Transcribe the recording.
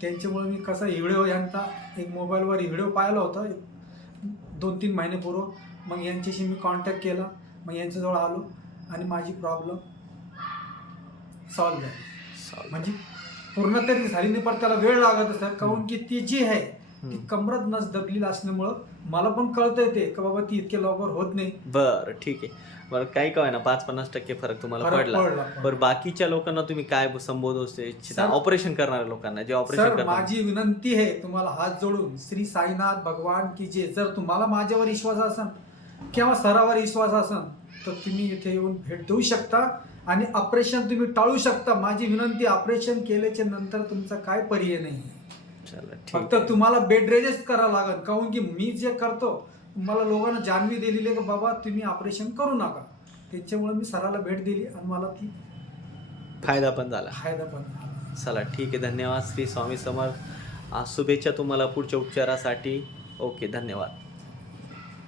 त्यांच्यामुळे मी कसा व्हिडिओ यांचा एक मोबाईलवर व्हिडिओ पाहिला होता एक दोन तीन महिन्यापूर्व मग यांच्याशी मी कॉन्टॅक्ट केला मग यांच्याजवळ आलो आणि माझी प्रॉब्लेम सॉल्व्ह झाली. म्हणजे पूर्ण तरी झाली नाही पण त्याला वेळ लागत सर काहून की ती जी आहे ती. कमरत नस दबलेली असल्यामुळं मला पण कळतंय ते का बाबा ती इतके लवकर होत नाही. बरं ठीक आहे. बरं काही काय ना पाच पन्नास टक्के फरक तुम्हाला फरक पडला. पडला. बरं बाकीच्या लोकांना तुम्ही काय संबोधू इच्छिता सर- ऑपरेशन करणाऱ्या लोकांना जे ऑपरेशन सर करतात. माझी विनंती आहे तुम्हाला हात जोडून श्री साईनाथ भगवान की जे जर तुम्हाला माझ्यावर विश्वास असेल किंवा सरावर विश्वास असेल तर तुम्ही इथे येऊन भेट देऊ शकता आणि ऑपरेशन तुम्ही टाळू शकता. माझी विनंती ऑपरेशन केल्याच्यानंतर तुमचा काय पर्याय नाही. फक्त. तुम्हाला बेड रेजेस्ट करावं लागेल काहून की मी जे करतो मला लोकांना जाणवी दिलेली आहे की बाबा तुम्ही ऑपरेशन करू नका. त्याच्यामुळे मी सराला भेट दिली आणि मला ती फायदा पण झाला. फायदा पण झाला. चला ठीक आहे धन्यवाद श्री स्वामी समर्थ. शुभेच्छा तुम्हाला पुढच्या उपचारासाठी. ओके धन्यवाद.